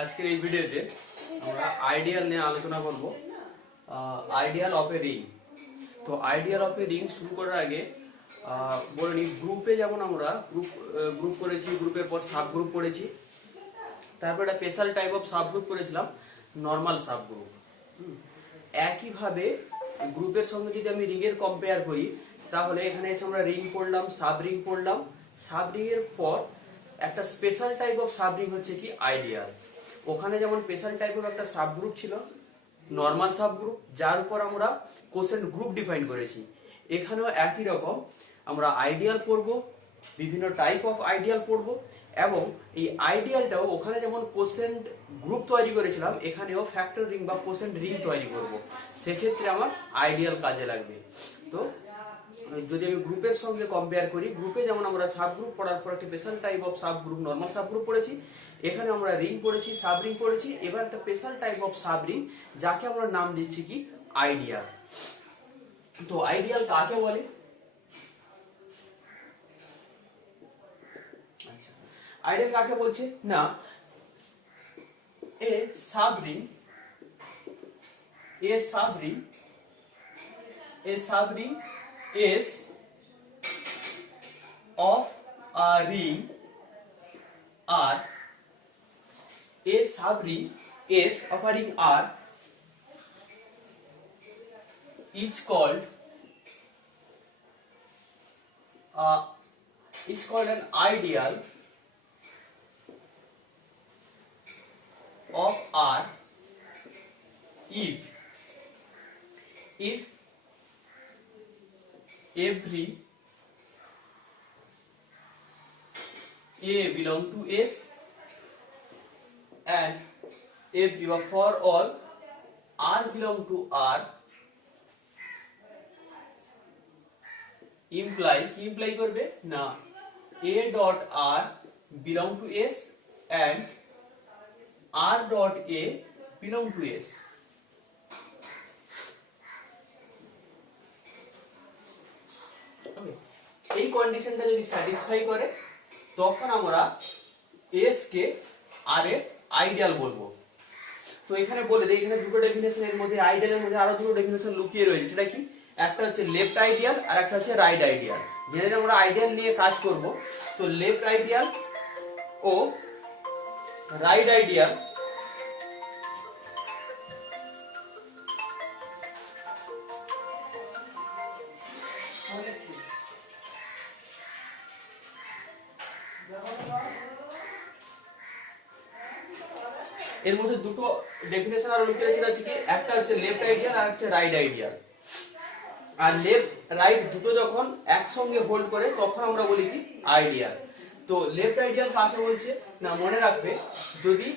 আজকের এই ভিডিওতে আমরা আইডিয়াল নিয়ে আলোচনা করব। Ideal of A ring. তো আইডিয়াল অফ এ রিং শুরু করার আগে বলে নিই, গ্রুপে যেমন আমরা গ্রুপ করেছি, গ্রুপের পর সাব গ্রুপ করেছি, তারপর একটা special type of sub group করেছিলাম, নর্মাল সাব গ্রুপ। একইভাবে গ্রুপের সঙ্গে যদি আমি রিং এর কম্পেয়ার করি, তাহলে এখানে এসে আমরা রিং পড়লাম, সাব রিং পড়লাম, সাব রিং এর পর একটা special type of sub ring হচ্ছে কি আইডিয়াল। ওখানে যেমন স্পেশাল টাইপের একটা সাব গ্রুপ ছিল, নর্মাল সাব গ্রুপ, যার উপর আমরা কোশেন্ট গ্রুপ ডিফাইন করেছি। এখানেও একই রকম আমরা আইডিয়াল পড়বো, বিভিন্ন টাইপ অফ আইডিয়াল পড়বো, এবং এই আইডিয়ালটাও ওখানে যেমন কোশেন্ট গ্রুপ তৈরি করেছিলাম, এখানেও ফ্যাক্টর রিং বা কোশেন্ট রিং তৈরি করব। সেক্ষেত্রে আমার আইডিয়াল কাজে লাগবে। তো যদি আমি গ্রুপের সঙ্গে কম্পেয়ার করি, গ্রুপে যেমন আমরা সাব গ্রুপ পড়ার পর একটা special type of sub group, normal sub group পড়েছি, এখানে আমরা রিং পড়েছি, সাব রিং পড়েছি। এবার একটা special type of sub ring, যাকে আমরা নাম দিচ্ছি কি আইডিয়াল। তো আইডিয়াল কাকে বলে? আচ্ছা, আইডিয়াল কাকে বলছে না, a subring, a subring, a subring is of a ring R, a subring is of a ring R is called an ideal of R if every A belong to S and every for all R belong to R imply কি imply করবে না, A dot R belong to S and R dot A belong to S। এই কন্ডিশনটা যদি satisfy করে, তখন আমরা S K আর এর আইডিয়াল বলবো। তো এখানে বলে দেই, এখানে দুটো ডেফিনেশন, এর মধ্যে আইডিয়ালের মধ্যে আরো দুটো ডেফিনেশন লুকিয়ে রয়েছে। সেটা কি? একটা হচ্ছে লেফট আইডিয়াল আর একটা হচ্ছে রাইট আইডিয়াল। জেনারেলি আমরা আইডিয়াল নিয়ে কাজ করব। তো লেফট আইডিয়াল ও রাইট আইডিয়াল এর মধ্যে দুটো ডেফিনেশন আর লুকিয়ে আছে। কি? একটা হচ্ছে লেফট আইডিয়াল আর একটা রাইট আইডিয়াল। আর লেফট রাইট দুটো যখন একসঙ্গে হোল্ড করে, তখন আমরা বলি কি আইডিয়াল। তো লেফট আইডিয়াল কাকে বলছে না, মনে রাখবে, যদি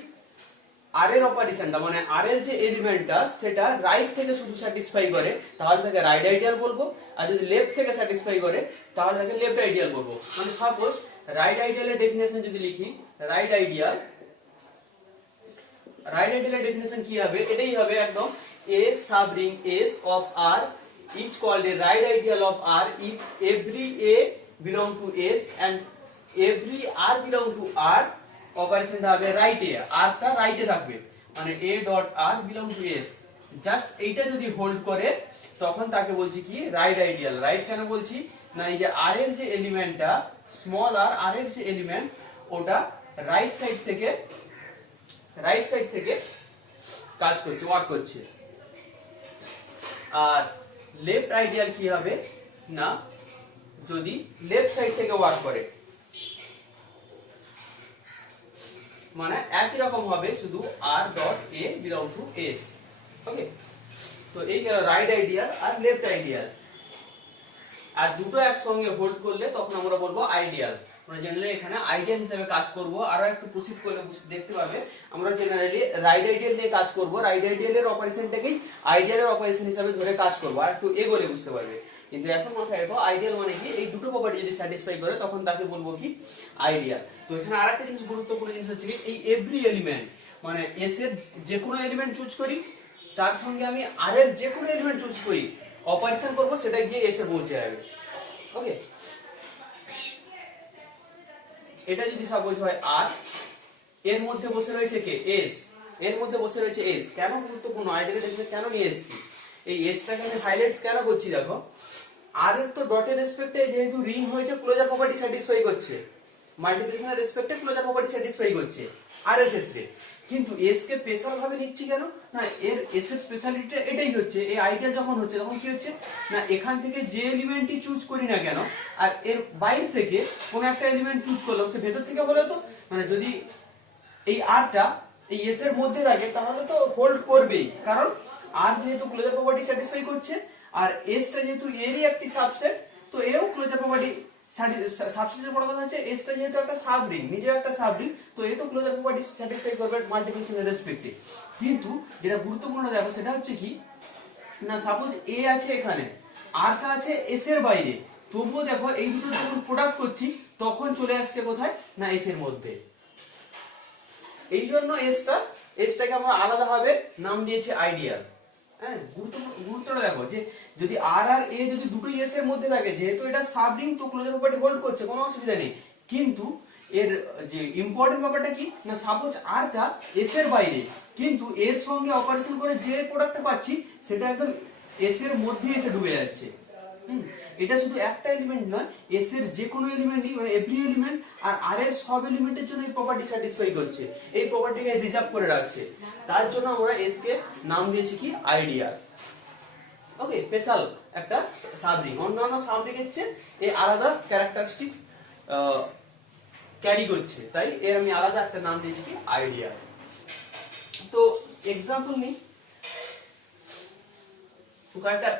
আর এর অপারেশনটা মানে আর এর যে এলিমেন্টটা সেটা রাইট থেকে শুধু স্যাটিসফাই করে, তাহলে তাকে রাইট আইডিয়াল বলবো। আর যদি লেফট থেকে স্যাটিসফাই করে, তাহলে তাকে লেফট আইডিয়াল বলবো। মানে সাপোজ রাইট আইডিয়ালের ডেফিনেশন যদি লিখি, রাইট আইডিয়ালের ডেফিনেশন কি হবে? এটাই হবে একদম, a sub ring S of R is called a right ideal of R if every A belong to S and every R belong to R। অপারেশনটা হবে রাইট এ, আর টা রাইটে থাকবে, মানে a dot R belong to S। Just এইটা যদি hold করে, তখন তাকে বলছি কি রাইট আইডিয়াল। রাইট কেন বলছি না, এই যে R এর যে এলিমেন্টটা, স্মল r এর যে এলিমেন্ট, ওটা রাইট সাইড থেকে কাজ করছে, ওয়ার্ক করছে। আর লেফট আইডিয়াল কি হবে না, যদি লেফট সাইড থেকে ওয়ার্ক করে, মানে একই রকম হবে, শুধু r dot a belong to s। ওকে, তো এই গেল রাইট আইডিয়াল আর লেফট আইডিয়াল। আর দুটো একসঙ্গে হোল্ড করলে তখন আমরা বলবো আইডিয়াল। আমরা জেনারেলি এখানে আইডিয়াল হিসেবে কাজ করব। আরো একটু প্রসিড করলে দেখতে পাবে, আমরা জেনারেলি রাইট আইডিয়াল নিয়ে কাজ করব। রাইট আইডিয়ালের অপারেশনটাকেই আইডিয়ালের অপারেশন হিসেবে ধরে কাজ করব, আর একটু এগোলে বুঝতে পারবে। কিন্তু এখন মাথায় রাখো, আইডিয়াল মানে কি, এই দুটো প্রপার্টি যদি স্যাটিসফাই করে, তখন তাকে বলবো কি আইডিয়াল। তো এখানে আরেকটা জিনিস, গুরুত্বপূর্ণ জিনিস হচ্ছে কি, এই এভরি এলিমেন্ট, মানে এস এর যে কোনো এলিমেন্ট চুজ করি, তার সঙ্গে আমি আর এর যে কোনো এলিমেন্ট চুজ করি, অপারেশন করব, সেটা গিয়ে এস এ পৌঁছে যাবে। ওকে, এটা যদি সাপোজ হয় আর, এর মধ্যে বসে রয়েছে কে এস, এর মধ্যে বসে রয়েছে এস। কেন গুরুত্বপূর্ণ আইডিয়াল টেস্টে কেন নিয়ে এসেছি, এই এসটাকে আমি হাইলাইটস কেন করছি দেখো, আর এর তো ডটের রেসপেক্টে যেহেতু রিং হয়েছে ক্লোজার প্রপার্টি স্যাটিসফাই করছে, মাল্টিপ্লিকেশনের রেসপেক্টে ক্লোজার প্রপার্টি স্যাটিসফাই করছে আর এর ক্ষেত্রে, কিন্তু এস কে স্পেশাল ভাবে নিচ্ছি কেন না, এর এস এর স্পেশালিটি এটাই হচ্ছে, এই আইডিয়াল যখন হচ্ছে তখন কি হচ্ছে না, এখান থেকে যে এলিমেন্টই চুজ করি না কেন আর এর বাইরে থেকে কোন একটা এলিমেন্ট চুজ করলাম, সে ভেতর থেকে হলে তো মানে যদি এই আরটা এই এস এর মধ্যে থাকে তাহলে তো হোল্ড করবেই, কারণ আর যেহেতু ক্লোজার প্রপার্টি স্যাটিসফাই করছে আর এসটা যেহেতু এরই একটি সাবসেট, তো এও ক্লোজার প্রপার্টি সাবসেটের বড় কথা হচ্ছে এসটা যেহেতু একটা সাব রিং, নিজেও একটা সাব রিং, তো এই তো ক্লোজার প্রপার্টি স্যাটিসফাই করবে মাল্টিপ্লিকেশনের রেসপেক্টে। কিন্তু যেটা গুরুত্বপূর্ণ দেখো সেটা হচ্ছে কি না, সাপোজ এ আছে এখানে, আরটা আছে এস এর বাইরে, তবুও দেখো এই দুটো যখন প্রোডাক্ট করছি তখন চলে আসছে কোথায় না এস এর মধ্যে। এই জন্য এসটাকে আমরা আলাদাভাবে নাম দিয়েছি আইডিয়াল। হ্যাঁ, গুরুত্বটা দেখো যে যদি আর আর এ যদি দুটোই এস এর মধ্যে থাকে, যেহেতু এটা সাব রিং তো ক্লোজার প্রপার্টি হোল্ড করছে, কোনো অসুবিধা নেই, কিন্তু এর যে ইম্পর্টেন্ট ব্যাপারটা কি না, সাপোজ আরটা এস এর বাইরে কিন্তু এর সঙ্গে অপারেশন করে যে প্রোডাক্টটা পাচ্ছি সেটা একদম এস এর মধ্যে এসে ডুবে যাচ্ছে। এটা শুধু একটা এলিমেন্ট নয়, এস এর যে কোনো এলিমেন্টই মানে এভরি এলিমেন্ট আর আর এর সব এলিমেন্টের জন্য এই প্রপার্টি স্যাটিসফাই করছে, এই প্রপার্টিকে রিজার্ভ করে রাখছে, তার জন্য আমরা এস কে নাম দিয়েছি কি আইডিয়াল। ওকে, স্পেশাল একটা সাবরিং, অন্যান্য সাবরিং হচ্ছে এই আলাদা ক্যারেক্টারিস্টিক্স ক্যারি করছে, তাই এর আমি আলাদা একটা নাম দিয়েছি কি আইডিয়াল। তো এক্সাম্পল নিই, কয়েকটা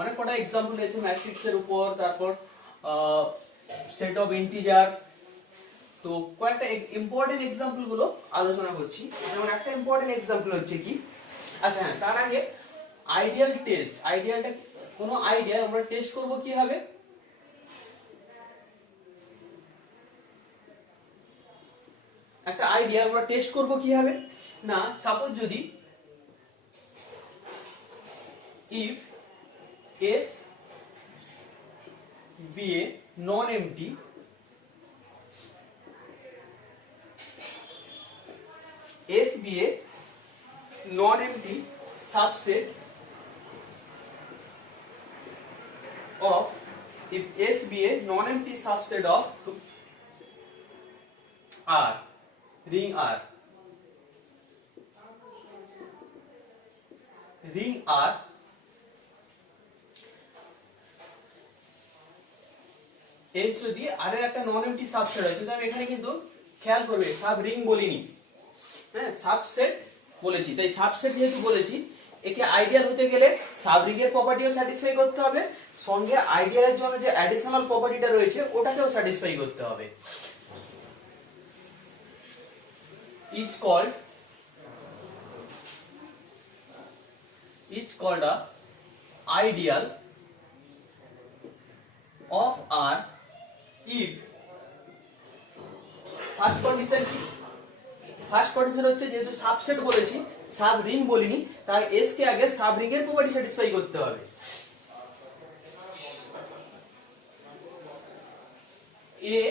অনেক কটা এক্সাম্পল আছে ম্যাট্রিক্সের উপর, তারপর সেট অফ ইন্টিজার, তো কয়েকটা ইম্পর্টেন্ট এক্সাম্পল গুলো আলোচনা করছি। যেমন একটা ইম্পর্টেন্ট এক্সাম্পল হচ্ছে কি, আচ্ছা হ্যাঁ তার আগে আইডিয়াল টেস্ট, আইডিয়ালটা কোনো আইডিয়াল আমরা টেস্ট করব কিভাবে, একটা আইডিয়া আমরা টেস্ট করব কিভাবে না, সাপোজ যদি if S be a non-empty S be a non-empty subset of, if S be a non-empty subset of R, ring R, ring R S যদি আরে একটা নন এমটি সাবসেট হয়, কিন্তু আমি এখানে কিন্তু খেয়াল করবে সাব রিং বলিনি, হ্যাঁ সাবসেট বলেছি, তাই সাবসেট যেহেতু বলেছি একে আইডিয়াল হতে গেলে সাব রিং এর প্রপার্টিও স্যাটিসফাই করতে হবে, সঙ্গে আইডিয়ালের জন্য যে অ্যাডিশনাল প্রপার্টিটা রয়েছে ওটাকেও স্যাটিসফাই করতে হবে। Is called a ideal of R if first condition কি, ফার্স্ট কন্ডিশন হচ্ছে যেহেতু সাবসেট বলেছি সাব রিং বলিনি, তাই এস কে আগে সাব রিং এর প্রপার্টি স্যাটিসফাই করতে হবে। A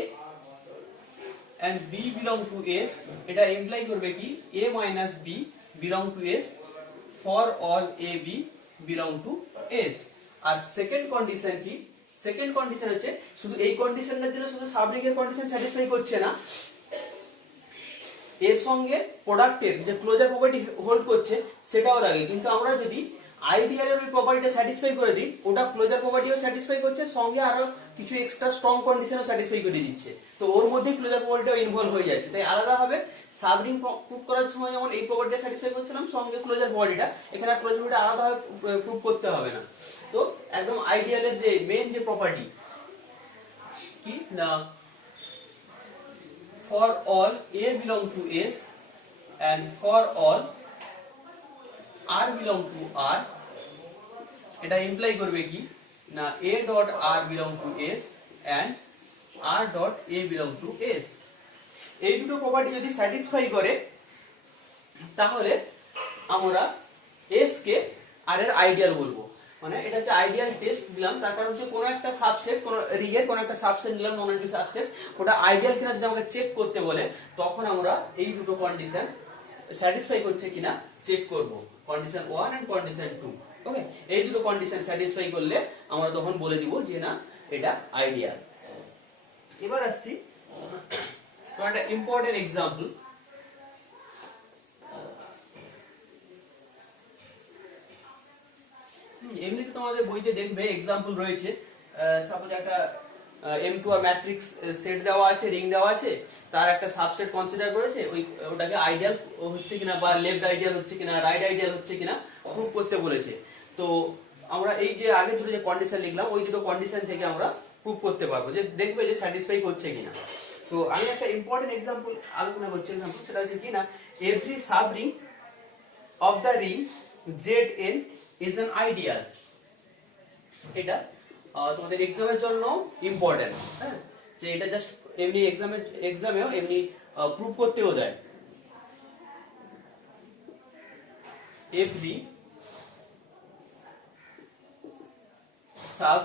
and B belong to S, এটা ইমপ্লাই করবে কি A minus B belong to S for all A B belong to S। আর সেকেন্ড কন্ডিশন কি, সেকেন্ড কন্ডিশন হচ্ছে শুধু এই কন্ডিশনটা দিলে শুধু সাবরিং এর কন্ডিশন স্যাটিসফাই করছে না, এর সঙ্গে প্রোডাক্টের যে ক্লোজার প্রপার্টি হোল্ড করছে সেটাও লাগে, কিন্তু আমরা যদি আইডিয়ালের ওই প্রপার্টিটা স্যাটিসফাই করে দিই ওটা ক্লোজার প্রপার্টিও স্যাটিসফাই করছে, সঙ্গে আরো কিছু এক্সট্রা স্ট্রং কন্ডিশনও স্যাটিসফাই করে দিচ্ছে, তো ওর মধ্যে ক্লোজার প্রপার্টিটাও ইনভলভ হয়ে যাচ্ছে, তাই আলাদাভাবে সাবরিং প্রুভ করার সময় যেমন এই প্রপার্টিটা স্যাটিসফাই করছিলাম সঙ্গে ক্লোজার প্রপার্টিটা, এখানে ক্লোজার প্রপার্টিটা আলাদাভাবে প্রুভ করতে হবে না। তো একদম আইডিয়ালের যে মেইন যে প্রপার্টি কি না, for all A belong to S and for all R belong to R, এটা ইমপ্লাই করবে কি না A dot R belong to S and R dot A belong to S, এই দুটো প্রপার্টি যদি স্যাটিসফাই করে তাহলে আমরা S কে R এর আইডিয়াল বলবো। মানে এটা হচ্ছে আইডিয়াল টেস্ট দিলাম, তার কারণ হচ্ছে কোনো একটা সাবসেট, কোনো রিং এর কোনো একটা সাবসেট নিলাম, নন নেগেটিভ সাবসেট, ওটা আইডিয়াল কিনা যদি আমাকে চেক করতে বলে, তখন আমরা এই দুটো কন্ডিশন স্যাটিসফাই করছে কিনা চেক করব, কন্ডিশন 1 এন্ড কন্ডিশন 2। ওকে, এই দুটো কন্ডিশন স্যাটিসফাই করলে আমরা তখন বলে দিব যে না এটা আইডিয়াল। এবার আসছি তো একটা ইম্পর্টেন্ট এক্সাম্পল। এমনিতে তোমাদের বইতে দেখবে এক্সাম্পল রয়েছে, সাপোজ একটা M2 ম্যাট্রিক্স সেট দেওয়া আছে, রিং দেওয়া আছে, তার একটা সাবসেট কনসিডার করেছে, ওটাকে আইডিয়াল হচ্ছে কিনা বা লেফট আইডিয়াল হচ্ছে কিনা রাইট আইডিয়াল হচ্ছে কিনা প্রুভ করতে বলেছে। তো আমরা এই যে আগে দুটো যে কন্ডিশন লিখলাম, ওই দুটো কন্ডিশন থেকে আমরা প্রুভ করতে পারবো, যে দেখবে যে স্যাটিসফাই করছে কিনা। তো আমি একটা ইম্পর্টেন্ট এক্সাম্পল আলোচনা করছি, এক্সাম্পল সেটা হচ্ছে কিনা every sub ring of the ring Zn is an ideal। এটা তোমাদের এক্সামের জন্য ইম্পর্টেন্ট, হ্যাঁ, যে এটা জাস্ট এমনি এক্সামেও এমনি প্রুভ করতেও দেয়। Every sub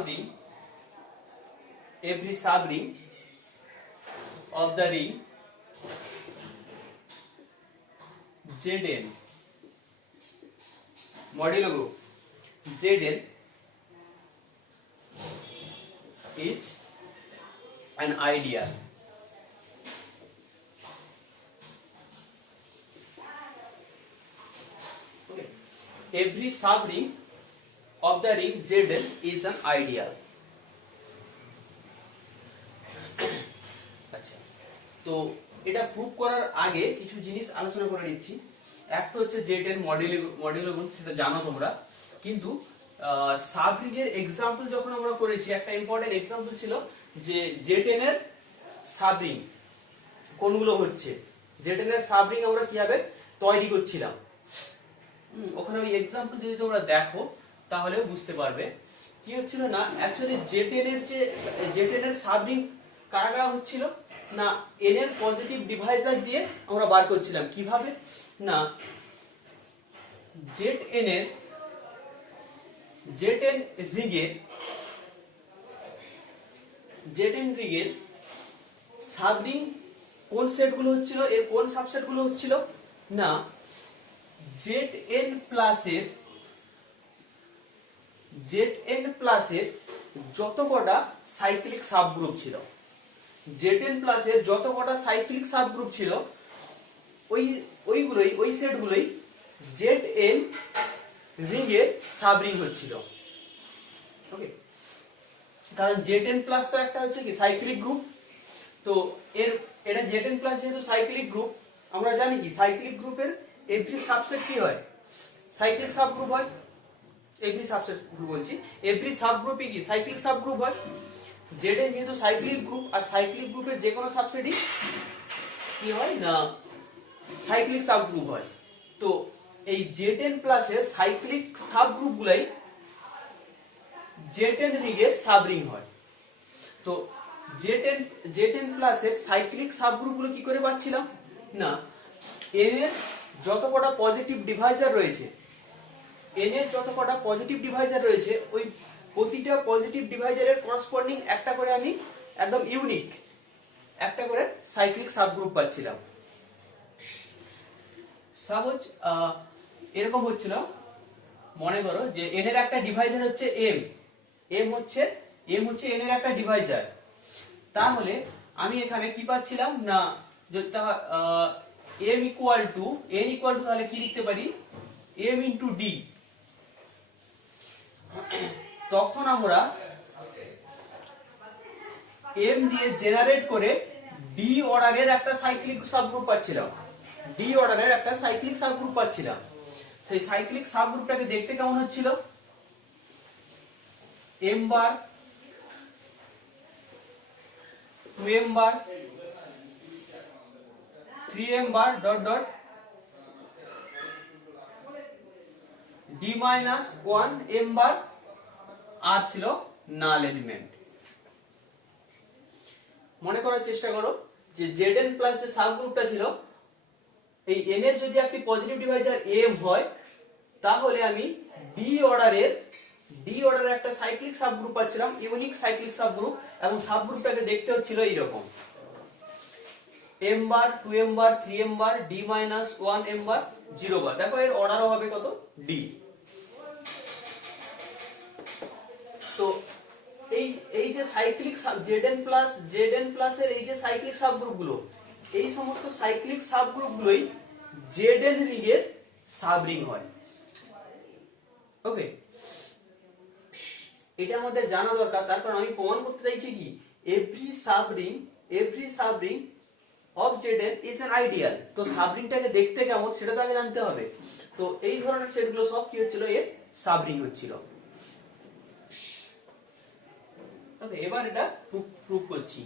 ring of the ring Zn modulo group Zn is an ideal। Okay, every subring of the ring Zn is an ideal। তো এটা প্রুভ করার আগে কিছু জিনিস আলোচনা করে নিচ্ছি। এক তো হচ্ছে Zn মডুলো গুণ, সেটা জানো তোমরা, কিন্তু সাবরিং এর एग्जांपल যখন আমরা করেছি, একটা ইম্পর্টেন্ট एग्जांपल ছিল যে Zn এর সাবরিং কোনগুলো হচ্ছে, Zn এর সাবরিং আমরা কিভাবে তৈরি করছিলাম। ওখানে ওই एग्जांपल যদি তোমরা দেখো তাহলে বুঝতে পারবে কি হচ্ছিল। না অ্যাকচুয়ালি Zn এর সাবরিং কারা কারা হচ্ছিল না, n এর পজিটিভ ডিভাইজার দিয়ে আমরা বার করছিলাম। কিভাবে না, Zn রিগের সাবরিং কোন সেটগুলো হচ্ছিল, এর কোন সাবসেটগুলো হচ্ছিল না, Zn প্লাসের যত কটা সাইক্লিক সাবগ্রুপ ছিল, Zn প্লাসের যত কটা সাইক্লিক সাবগ্রুপ ছিল, ওই সেটগুলোই Zn রিংয়ের সাবরিং হচ্ছিল। ওকে, কারণ Zn প্লাস তো একটা হচ্ছে কি সাইক্লিক গ্রুপ, তো এটা Zn প্লাস যেহেতু সাইক্লিক গ্রুপ, আমরা জানি কি সাইক্লিক গ্রুপের এভরি সাবসেট কি হয়, সাইক্লিক সাবগ্রুপ হয়। এভরি সাবসেট বলছি, এভরি সাবগ্রুপই কি সাইক্লিক সাবগ্রুপ হয়। Zn যেহেতু সাইক্লিক গ্রুপ, আর সাইক্লিক গ্রুপের যে কোনো সাবসেটই কি হয় না সাইক্লিক সাবগ্রুপ হয়। তো এই Zn প্লাসের সাইক্লিক সাবগ্রুপগুলাই Zn রিংয়ের সাবরিং হয়। তো Zn প্লাসের সাইক্লিক সাবগ্রুপগুলো কি করে পাচ্ছিলাম না, n এর যত কটা পজিটিভ ডিভাইজার রয়েছে, ওই প্রতিটা পজিটিভ ডিভাইজারের করসপন্ডিং একটা করে আমি একদম ইউনিক একটা করে সাইক্লিক সাবগ্রুপ পাচ্ছিলাম। সাপোজ এরকম হচ্ছিল, মনে করো যে n এর একটা ডিভাইজার হচ্ছে m হচ্ছে n এর একটা ডিভাইজার, তাহলে আমি এখানে কি পাচ্ছিলাম না, যদি m ইকুয়াল টু তাহলে কি লিখতে পারি m ইনটু d। তখন আমরা m দিয়ে জেনারেট করে d অর্ডারের একটা সাইক্লিক সাবগ্রুপ পাচ্ছিলাম। সেই সাইক্লিক সাবগ্রুপটাকে দেখতে কেমন হচ্ছিল, m বার 2m বার 3m বার dot dot d minus 1m বার, আর ছিল নাল এলিমেন্ট। মনে করার চেষ্টা করো যে Zn প্লাস যে সাবগ্রুপটা ছিল, এই n এর যদি একটি পজিটিভ ডিভাইজার m হয়, তাহলে আমি d অর্ডারের ডি অর্ডারের একটা সাইক্লিক সাবগ্রুপ পাচ্ছিলাম, ইউনিক সাইক্লিক সাবগ্রুপ, এবং সাবগ্রুপটাকে দেখতে হচ্ছিল এইরকম, m বার 2m বার 3m বার d মাইনাস 1m বার 0 বার। দেখো এর অর্ডারও হবে কত, d। তো এই যে সাইক্লিক zn প্লাস এর এই যে সাইক্লিক সাবগ্রুপগুলো, এই সমস্ত সাইক্লিক সাবগ্রুপগুলোই zn রিং এর সাবরিং হয়। ওকে, এটা আমাদের জানা দরকার। তারপর আমি প্রমাণ করতে চাইছি কি, every subring of zn is an ideal. তো সাবরিংটাকে দেখতে কেমন সেটা তো আগে জানতে হবে। তো এই ধরনের সেটগুলো সব কি হচ্ছিল, এর সাবরিং হচ্ছিল। ওকে, এবার এটা প্রুফ করছি।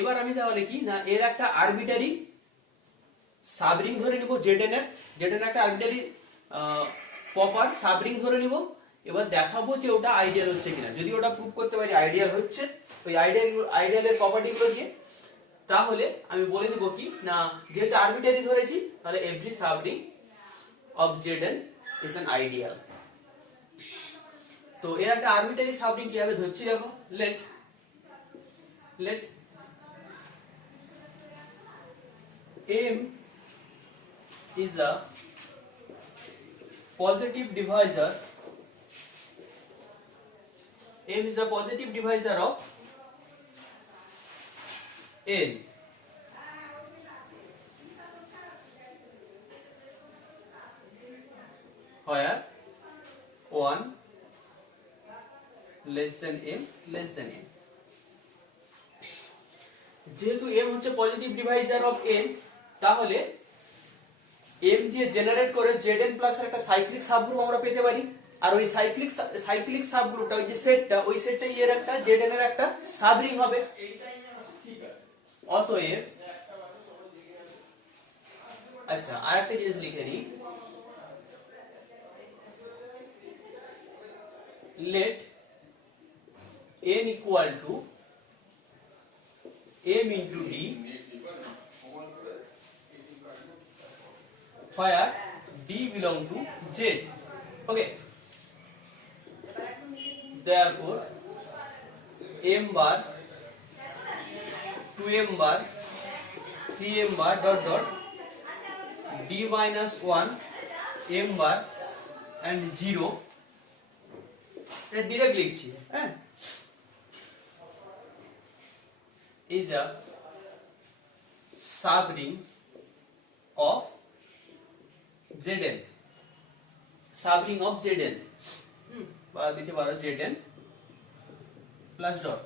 এবার আমি তাহলে কি না, এর একটা আরবিটারি সাবরিং ধরে নিব zn একটা আরবিটারি প্রপার সাবরিং ধরে নিব। এবার দেখাবো যে ওটা আইডিয়াল হচ্ছে কিনা। যদি ওটা প্রুফ করতে পারি আইডিয়াল হচ্ছে, ওই আইডিয়ালের প্রপার্টিগুলো দিয়ে, তাহলে আমি বলে দিব কি না, যেহেতু আরবিটারি ধরেছি, তাহলে every subring of zn is an ideal. তো এর একটা আরবিটারি সাবরিং কিভাবে ধরছি দেখো, late m is a positive divisor of n, where 1 less than m less than n। যেহেতু m হচ্ছে পজিটিভ ডিভাইজার অফ n, তাহলে m দিয়ে জেনারেট করে zn প্লাস একটা সাইক্লিক সাবগ্রুপ আমরা পেতে পারি। আর ওই সাইক্লিক সাবগ্রুপটা, ওই যে সেটটা, ওই সেটটাই এর একটা zn এর একটা সাবরিং হবে। অতএব আচ্ছা, আরেকটা জিনিস লিখে নিই, let n equal to m into d, where d belong to z। Okay, therefore m bar 2m bar 3m bar dot dot d minus 1 m bar and 0, এটা ডাইরেক্ট লিখছি, হ্যাঁ, is a subring of zn, subring of zn, বা দিতে পারো zn plus dot.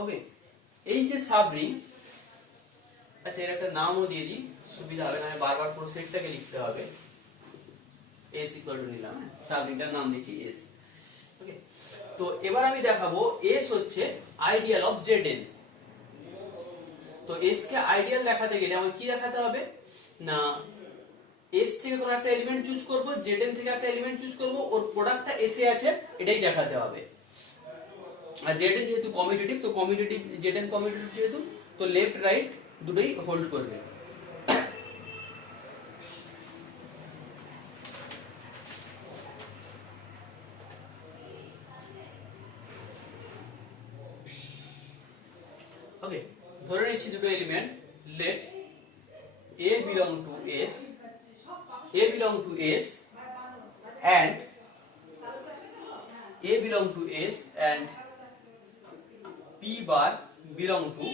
ওকে, এই যে সাবরিং, আচ্ছা এর একটা নামও দিয়ে দিই, সুবিধা হবে না, বারবার পুরো সেটটাকে লিখতে হবে। s ইকুয়াল টু নিলাম, সাবরিংটার নাম দিয়েছি s। ওকে, তো এবার আমি দেখাবো s হচ্ছে আইডিয়াল অফ zn। তো s কে আইডিয়াল দেখাতে গেলে আমাকে কি দেখাতে হবে না, s থেকে কোন একটা এলিমেন্ট চুজ করব, zn থেকে একটা এলিমেন্ট চুজ করব, ওর প্রোডাক্টটা s এ আছে এটাই দেখাতে হবে। আর zn যেহেতু কমিউটেটিভ, তো কমিউটেটিভ zn কমিউটেটিভ যেহেতু, তো লেফট রাইট দুটোই হোল্ড করবে। ওকে, ধরে নিচ্ছি দুটো element, let a belong to s and p bar belong to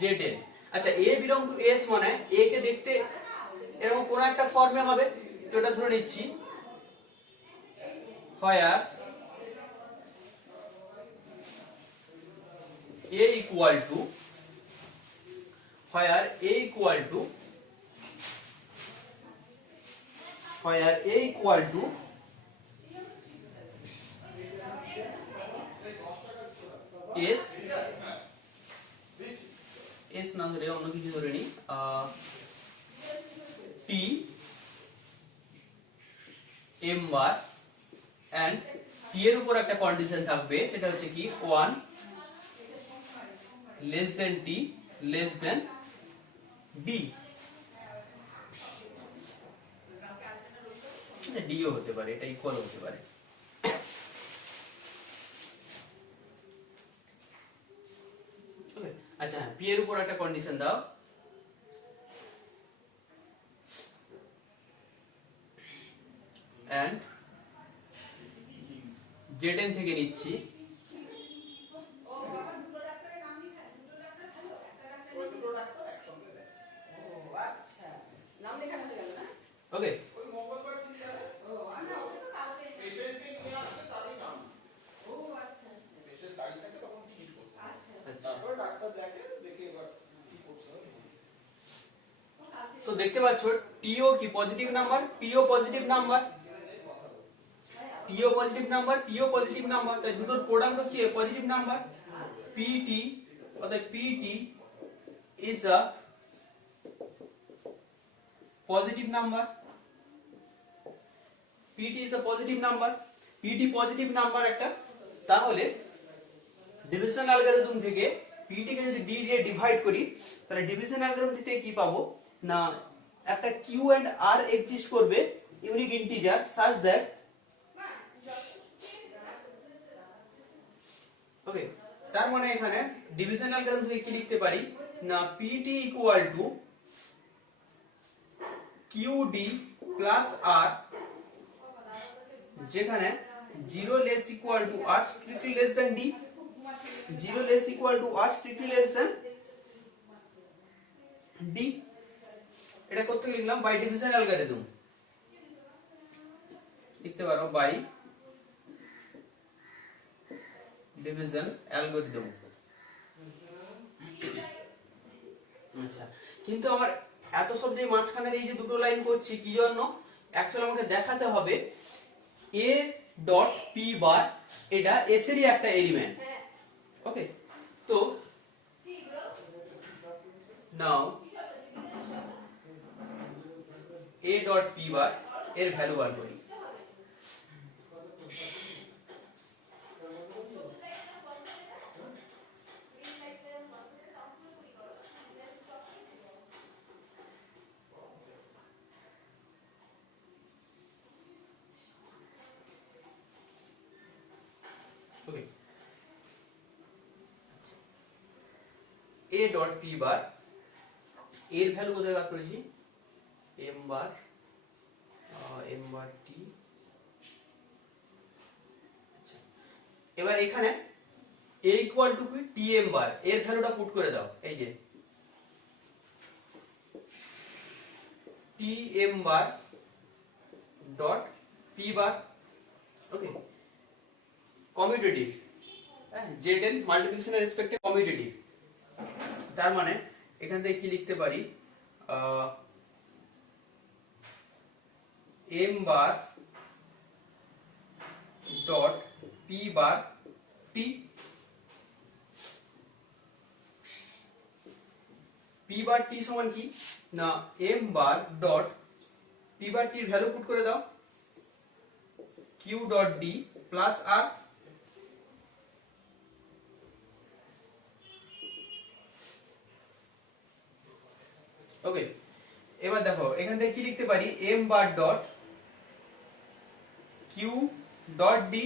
zn। আচ্ছা, a belong to s মানে a কে দেখতে এরকম কোন একটা ফর্মে হবে, তো এটা ধরে নিচ্ছি, where a equal to s না ধরে অন্য কিছু ধরে নি, t m bar and t এর উপর একটা কন্ডিশন থাকবে, সেটা হচ্ছে কি 1 লেস দেন টি লেস দেন ডি, ডিও হতে পারে, এটা ইকুয়াল হতে পারে। আচ্ছা হ্যাঁ, পি এর উপর একটা কন্ডিশন দাও, এন্ড জেডএন থেকে নিচ্ছি ওকে। তো দেখতে পাচ্ছ টিও কি পজিটিভ নাম্বার, পিও পজিটিভ নাম্বার, টিও পজিটিভ নাম্বার, পিও পজিটিভ নাম্বার, তাই দুটোর প্রোডাক্ট হচ্ছে পজিটিভ নাম্বার। পিটি অর্থাৎ PT is a positive number, PT is a positive number, PT positive number একটা। তাহলে ডিভিশন অ্যালগরিদম থেকে পিটি কে যদি ডি দিয়ে ডিভাইড করি, তাহলে ডিভিশন অ্যালগরিদম থেকে কি পাবো না একটা কিউ এন্ড আর এক্সিস্ট করবে ইউনিক ইন্টিজার সাচ দ্যাট, ওকে। তার মানে এখানে ডিভিশন অ্যালগরিদম থেকে কি লিখতে পারি না PT equal to QD plus R, যেখানে 0 less equal to R strictly less than D, 0 less equal to R strictly less than D. এটা করতে লিখলাম বাই ডিভিশন অ্যালগরিদম, লিখতে পারো বাই ডিভিশন অ্যালগরিদম। আচ্ছা, কিন্তু আমার এত সব যে মাঝখানের এই যে দুটো লাইন করছি কি জন্য, অ্যাকচুয়ালি আমাকে দেখাতে হবে এ ডট পি বার এটা এস এরই একটা এলিমেন্ট, ওকে। তো নাও এ ডট পি বার এর ভ্যালু বার করি। ওকে, এ ডট পি বার এর ভ্যালু কোথায় বার করেছি, এম বার টি। এবার এখানে a ইকুয়াল টু কি টি এম বার এর ভ্যালুটা পুট করে দাও, এই যে T M bar dot P bar, okay. Commutative, হ্যাঁ, জেড এন মাল্টিপ্লিকেশনের রেসপেক্টে কমিউটেটিভ। তার মানে এখান থেকে কি লিখতে পারি M bar dot P bar T, P bar T সমান কি না M bar dot P bar টির ভ্যালু পুট করে দাও Q dot D plus R, okay. এবার দেখো এখান থেকে কি লিখতে পারি M bar dot Q dot D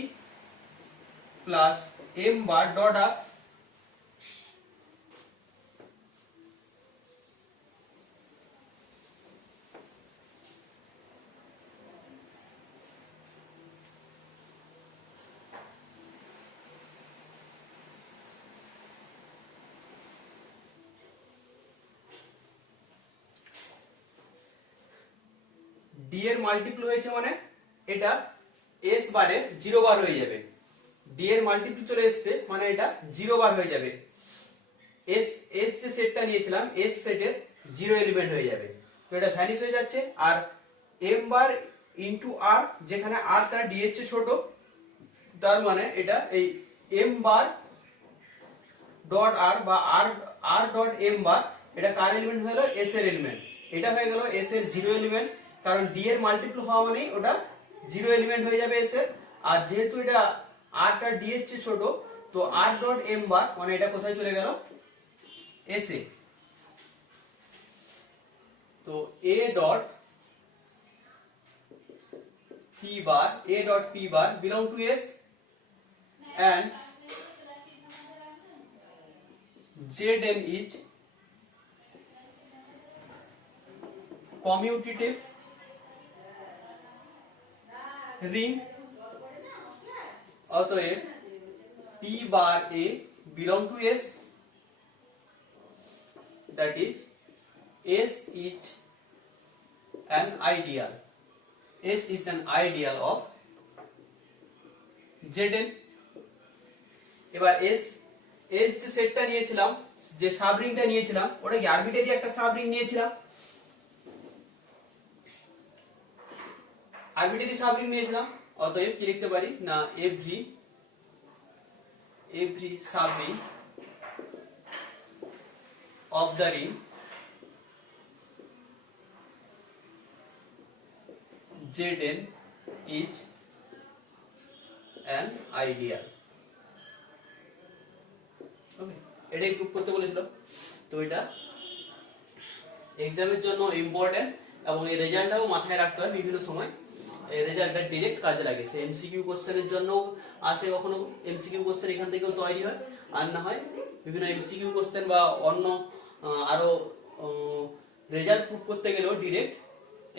plus M bar dot আর, ডি এর মাল্টিপল হয়েছে মানে এটা এস বারে 0 বার হয়ে যাবে, ডি এর মাল্টিপল চলে এসেছে মানে এটা 0 বার হয়ে যাবে। এস এস যে সেটটা নিয়েছিলাম এস সেটের 0 এলিমেন্ট হয়ে যাবে, তো এটা ভ্যানিশ হয়ে যাচ্ছে। আর এম বার ইনটু আর, যেখানে আরটা ডি এর চেয়ে ছোট, তার মানে এটা এই এম বার ডট আর বা আর ডট এম বার এটা কার এলিমেন্ট হলো এস এর এলিমেন্ট, এটা হয়ে গেল এস এর 0 এলিমেন্ট, কারণ ডি এর মাল্টিপল হওয়া মানেই ওটা 0 এলিমেন্ট হয়ে যাবে এস এর। আর যেহেতু এটা আরটা ডি এর চেয়ে ছোট, তো আর ডট এম বার মানে এটা কোথায় চলে গেল एस ए, तो A dot P bar belong to S and Z N is commutative ring, অতএব P bar A belong to S, that is S is an ideal, S is an ideal of Zn। এবার S যে সেটটা নিয়েছিলাম, যে সাবরিংটা নিয়েছিলাম, ওটা কি arbitrary একটা সাবরিং নিয়েছিলাম, আরবিটারি সাবরিং নিয়েছিলাম, অতএব কি লিখতে পারি না every subring of the ring Zn is an ideal। ওকে, এটাই প্রুফ করতে বলেছিল। তো এটা এক্সামের জন্য ইম্পর্টেন্ট এবং এই রেজাল্টটাও মাথায় রাখতে হয় বিভিন্ন সময়। এই রেজাল্টটা ডাইরেক্ট কাজে লাগে, সে এমসিকিউ কোশ্চেনের জন্য আসে, কখনো এমসিকিউ কোশ্চেন এখান থেকেও তৈরি হয়, আর না হয় বিভিন্ন এমসিকিউ কোশ্চেন বা অন্য আরো রেজাল্ট প্রুফ করতে গেলেও ডাইরেক্ট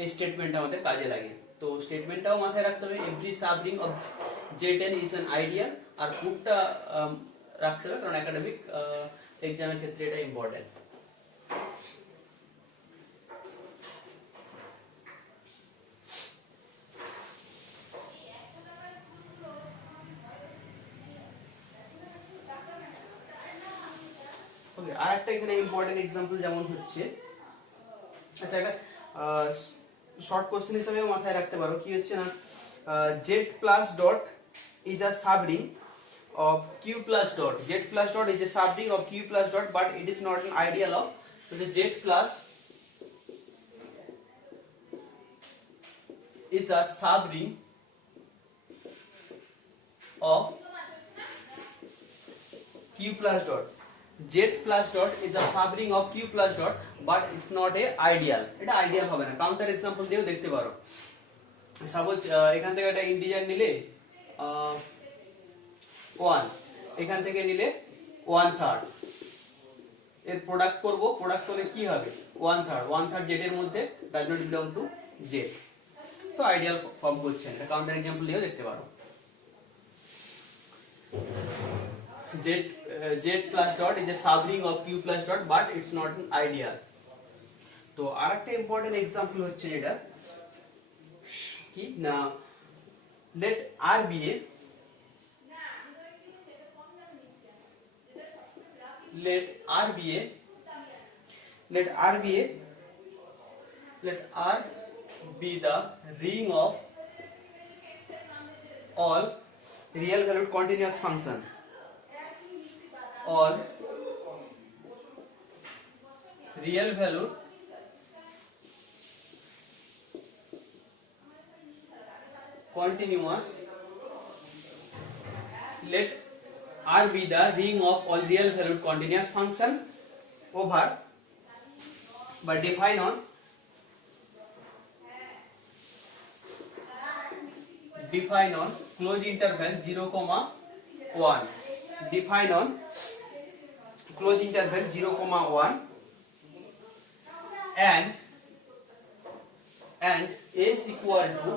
এই স্টেটমেন্টটা আমাদের কাজে লাগে। তো স্টেটমেন্টটাও মাথায় রাখতে হবে, every subring of Zn is an ideal, আর প্রুফটা রাখতে হবে, কারণ একাডেমিক এক্সামের ক্ষেত্রে এটা ইম্পর্টেন্ট। ওকে, আর একটা এখানে ইম্পর্টেন্ট एग्जांपल যেমন হচ্ছে, আচ্ছা এটা শর্ট কোশ্চেন হিসেবেও মাথায় রাখতে পারো, কি হচ্ছে না z plus dot is a subring of q plus dot, z plus dot is a subring of q plus dot, but it is not an ideal of, so the z plus is a subring of q plus dot, z plus dot is a subring of q plus dot, but it's not a ideal। এটা ideal হবে না, counter example দিয়েও দেখতে পারো। Suppose এখান থেকে একটা integer নিলে 1, এখান থেকে নিলে 1/3, এর প্রোডাক্ট করব, প্রোডাক্ট করলে কি হবে 1/3 z এর মধ্যে does not belong to z, তো আইডিয়াল ফর্ম করছে না, কাউন্টার एग्जांपल দিয়েও দেখতে পারো। z plus dot is a subring of q plus dot, but it's not an ideal। তো আরেকটা ইম্পর্টেন্ট एग्जांपल হচ্ছে এটা কি না, let r be a let r be the ring of all real valued continuous function, all real valued continuous, let r be the ring of all real valued continuous function over, but define on close interval 0,1, define on close interval 0,1 and s equal to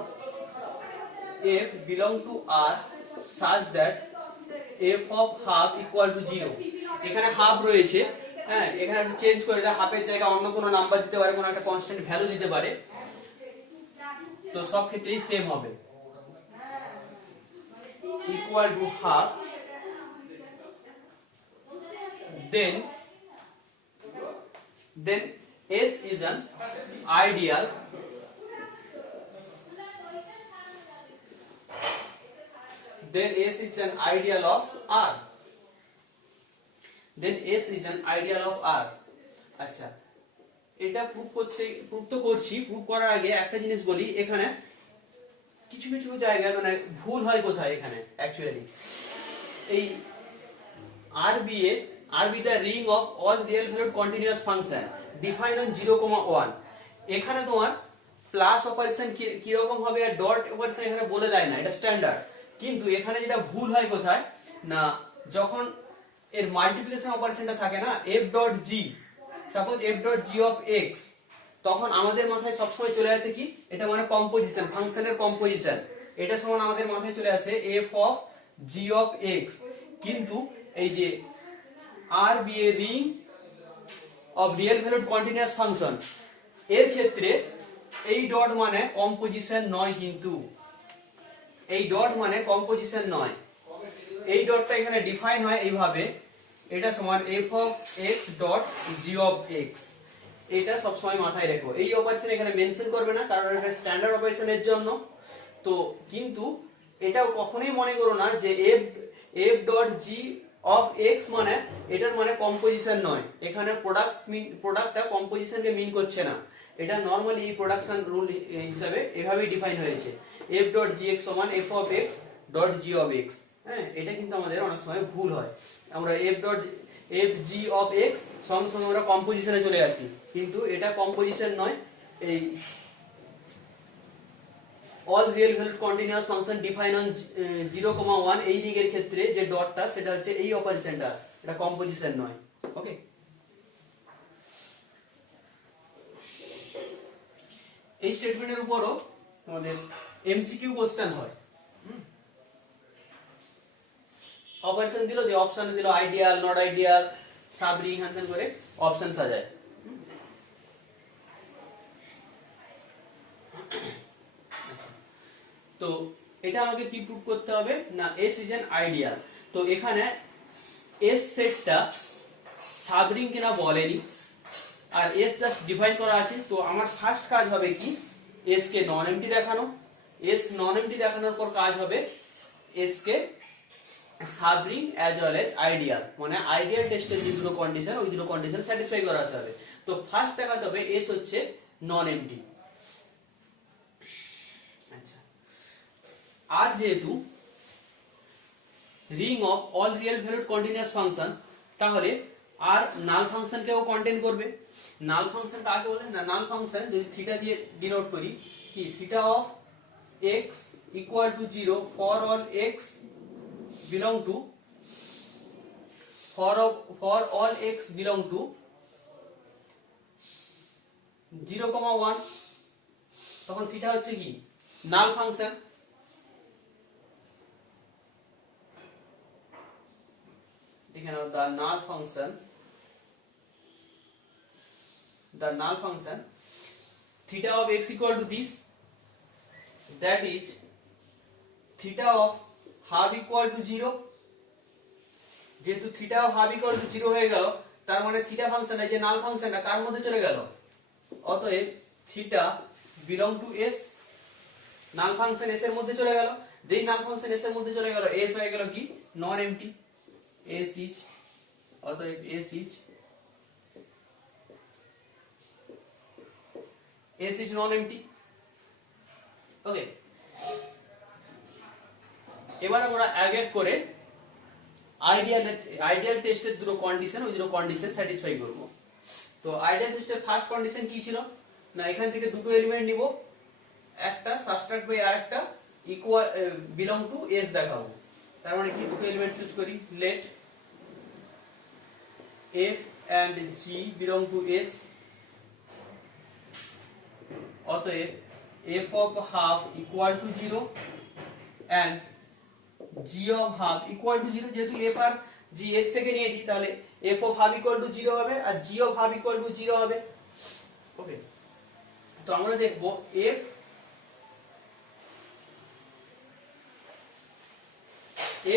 f belong to r such that f of half equal to 0। এখানে half রয়েছে, হ্যাঁ এখানে একটু change করে দাও, হাফের জায়গায় অন্য কোনো নাম্বার দিতে পারে, কোনো একটা কনস্ট্যান্ট ভ্যালু দিতে পারে, তো সব ক্ষেত্রেই সেম হবে, equal to half, then s is an ideal of r, আচ্ছা এটা প্রুফ তো করছি, প্রুফ করার আগে একটা জিনিস বলি, এখানে কিছু কিছু জায়গায় মানে ভুল হয় কোথায়, এখানে অ্যাকচুয়ালি এই R B the ring of all real valued continuous function defined on 0,1। এখানে তোমার প্লাস অপারেশন কি রকম হবে আর ডট অপারেশন এখানে বলে দেয় না, এটা স্ট্যান্ডার্ড। কিন্তু এখানে যেটা ভুল হয় কোথায় না, যখন এর মাল্টিপ্লিকেশন অপারেশনটা থাকে না f dot g, suppose f dot g of x, তখন আমাদের মাথায় সবসময় চলে আসে কি, এটা মানে কম্পোজিশন, ফাংশনের কম্পোজিশন, এটা সমান আমাদের মাথায় চলে আসে f of g of x। কিন্তু এই যে R B A ring of real valued continuous function, এর ক্ষেত্রে এই ডট মানে কম্পোজিশন নয়, কিন্তু এই ডট মানে কম্পোজিশন নয়। এই ডটটা এখানে ডিফাইন হয় এইভাবে, এটা সমান f of x dot g of x। এটা সব সময় মাথায় রেখো, এই অপারেশন এখানে মেনশন করবে না কারণ এটা স্ট্যান্ডার্ড অপারেশনের জন্য। তো কিন্তু এটাও কখনোই মনে করো না যে f dot g of x মানে এটার মানে কম্পোজিশন নয়, এখানে প্রোডাক্টটা কম্পোজিশনকে মিন করছে না, এটা নরমালি এই প্রোডাকশন রুল হিসাবে এভাবেই ডিফাইন হয়েছে, f ডট gx সমান f of x dot g of x। হ্যাঁ, এটা কিন্তু আমাদের অনেক সময় ভুল হয়, আমরা f g অফ x সঙ্গে সঙ্গে আমরা কম্পোজিশনে চলে আসি, কিন্তু এটা কম্পোজিশন নয়। এই all real valued continuous function define on 0,1 এই রিং এর ক্ষেত্রে যে ডটটা সেটা হচ্ছে এই অপারেশনটা, এটা কম্পোজিশন নয়। ওকে, এই স্টেটমেন্টের উপরও আমাদের এমসিকিউ কোশ্চেন হয়। অপারেশন দিল, যে অপশন দিল ideal, not ideal, sub ring, handle করে অপশন সাজায়। তো এটা আমাকে কি প্রুভ করতে হবে না S ইজ অ্যান আইডিয়াল। তো এখানে S সেটটা সাবরিং কিনা বলেনি, আর S জাস্ট ডিফাইন করা আছে। তো আমার ফার্স্ট কাজ হবে কি, S কে নন এমটি দেখানো, S নন এমটি দেখানোর পর কাজ হবে S কে সাবরিং অ্যাজ ওয়েল এজ আইডিয়াল, মানে আইডিয়াল টেস্টের যে দুটো কন্ডিশন ওই দুটো কন্ডিশন স্যাটিসফাই করাতে হবে। তো ফার্স্ট দেখাতে হবে S হচ্ছে নন এমটি। আর যেহেতু ring of all real valued continuous function, তাহলে আর নাল ফাংশনকেও কন্টেইন করবে। নাল ফাংশন কাকে বলে না, নাল ফাংশন যদি থিটা দিয়ে ডিনোট করি কি, theta of x equal to 0 for all x belong to for all x belong to 0,1, তখন থিটা হচ্ছে কি নাল ফাংশন। এখানে the null function theta of x equal to this, that is theta of half equal to 0। যেহেতু theta of half equal to 0 হয়ে গেল, তার মানে theta function এই যে নাল ফাংশনটা কার মধ্যে চলে গেল, অতএব theta belong to s, null function s এর মধ্যে চলে গেল। যেই নাল ফাংশন s এর মধ্যে চলে গেল, s হয়ে গেল কি নন এমটি, S is, অতএব S is non empty। ওকে, এবার আমরা এক এক করে আইডিয়াল টেস্টের দুটো কন্ডিশন, ওই দুটো কন্ডিশন স্যাটিসফাই করব। তো আইডিয়াল টেস্টের ফার্স্ট কন্ডিশন কি ছিল না, এখান থেকে দুটো এলিমেন্ট নিব, একটা সাবট্রাক্ট বাই আরেকটা ইকুয়াল বিলং টু s দেখাবো। তার মানে কি, দুটো এলিমেন্ট চুজ করি, late f and g belong to s, অতএব f of half equal to 0 and g of half equal to 0। যেহেতু f আর g s থেকে নিয়েছি, তাহলে f of half equal to 0 হবে আর g of half equal to 0 হবে। ওকে, তো আমরা দেখব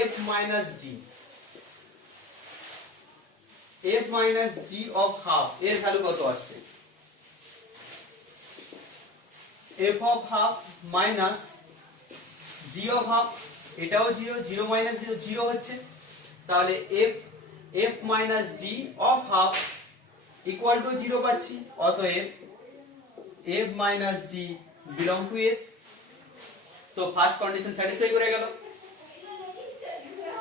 f minus g, f minus g of half এর ভ্যালু কত আসছে, f of half minus g of half, এটাও 0, 0 minus 0 0 হচ্ছে, তাহলে f minus g of half equal to 0 পাচ্ছি, অতএব f minus g belong to s। তো ফার্স্ট কন্ডিশন স্যাটিসফাই করে গেল।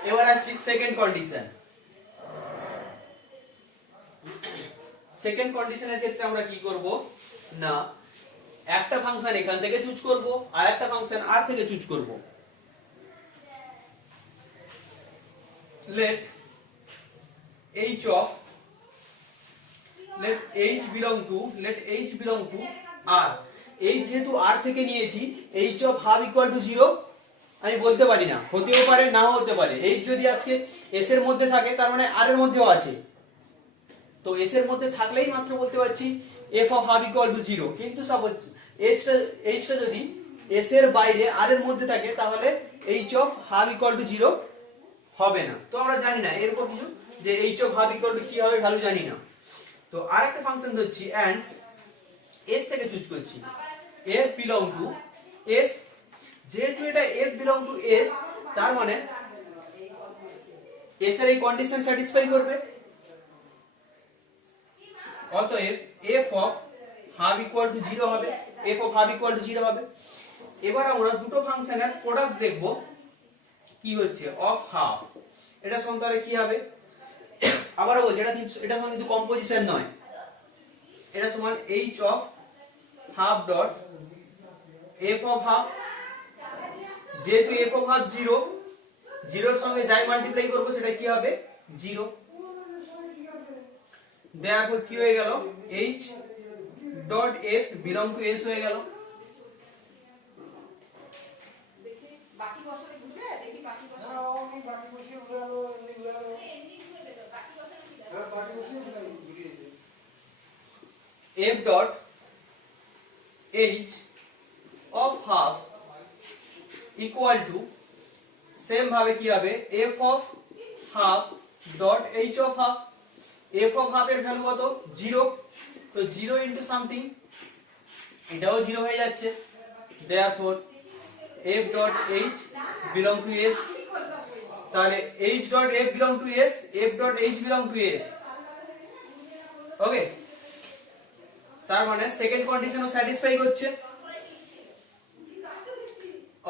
এবার আসছি সেকেন্ড কন্ডিশন, সেকেন্ড কন্ডিশনের ক্ষেত্রে আমরা কি করব না একটা ফাংশন এখান থেকে চুজ করব আর একটা ফাংশন আর থেকে চুজ করব। let h belong to r, h যেহেতু r থেকে নিয়েছি h of half equal to 0 আমি বলতে পারি না, হতেও পারে নাও হতে পারে। h যদি আজকে s এর মধ্যে থাকে তার মানে r এর মধ্যেও আছে, তো s এর মধ্যে থাকলেই মাত্র বলতে পারছি f of half equal to 0। কিন্তু সাপোজ h টা যদি s এর বাইরে r এর মধ্যে থাকে তাহলে h of half equal to 0 হবে না। তো আমরা জানি না এরকম কিছু যে h of half equal to কি হবে ভ্যালু জানি না। তো আরেকটা ফাংশন ধরছি and s থেকে চুজ করছি f belong to s, যেহেতু এটা f belong to s তার মানে s এর এই কন্ডিশন স্যাটিসফাই করবে, অতএব f of half equal to 0 হবে, f of half equal to 0 হবে। এবার আমরা দুটো ফাংশনের প্রোডাক্ট দেখব কি হচ্ছে of half, এটা সমান তাহলে কি হবে আবারও বলছি এটা সমান কিন্তু কম্পোজিশন নয়, এটা সমান h of half dot f of half, যেহেতু f of half 0 0 এর সঙ্গে যাই মাল্টিপ্লাই করব সেটা কি হবে 0, therefore কি হয়ে গেল h dot f belong to s হয়ে গেল। f dot h of half equal to same ভাবে কি হবে f of half dot h of half, f of half এর ভ্যালু কত 0, তো 0 into something এটাও 0 হয়ে যাচ্ছে, therefore f dot h belong to s, তাহলে h dot f belong to s, f dot h belong to s, ওকে। তার মানে second কন্ডিশনও satisfy করছে,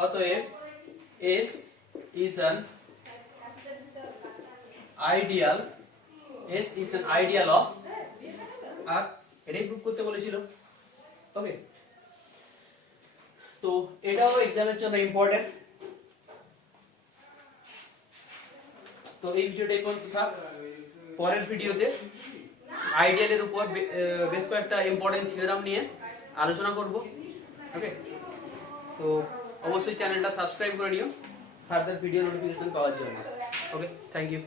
অতএব s is an ideal, s is an ideal of r, এটাই prove করতে বলেছিল, ওকে। তো এটাও এক্সামের জন্য ইম্পর্টেন্ট। তো এই ভিডিওটা এই পর্যন্ত থাক, পরের ভিডিওতে আইডিয়ালের উপর বেশ কয়েকটা ইম্পর্টেন্ট থিওরাম নিয়ে আলোচনা করব, ওকে। তো অবশ্যই চ্যানেলটা সাবস্ক্রাইব করে নিও ফার্দার ভিডিও নোটিফিকেশন পাওয়ার জন্য, ওকে। Thank you.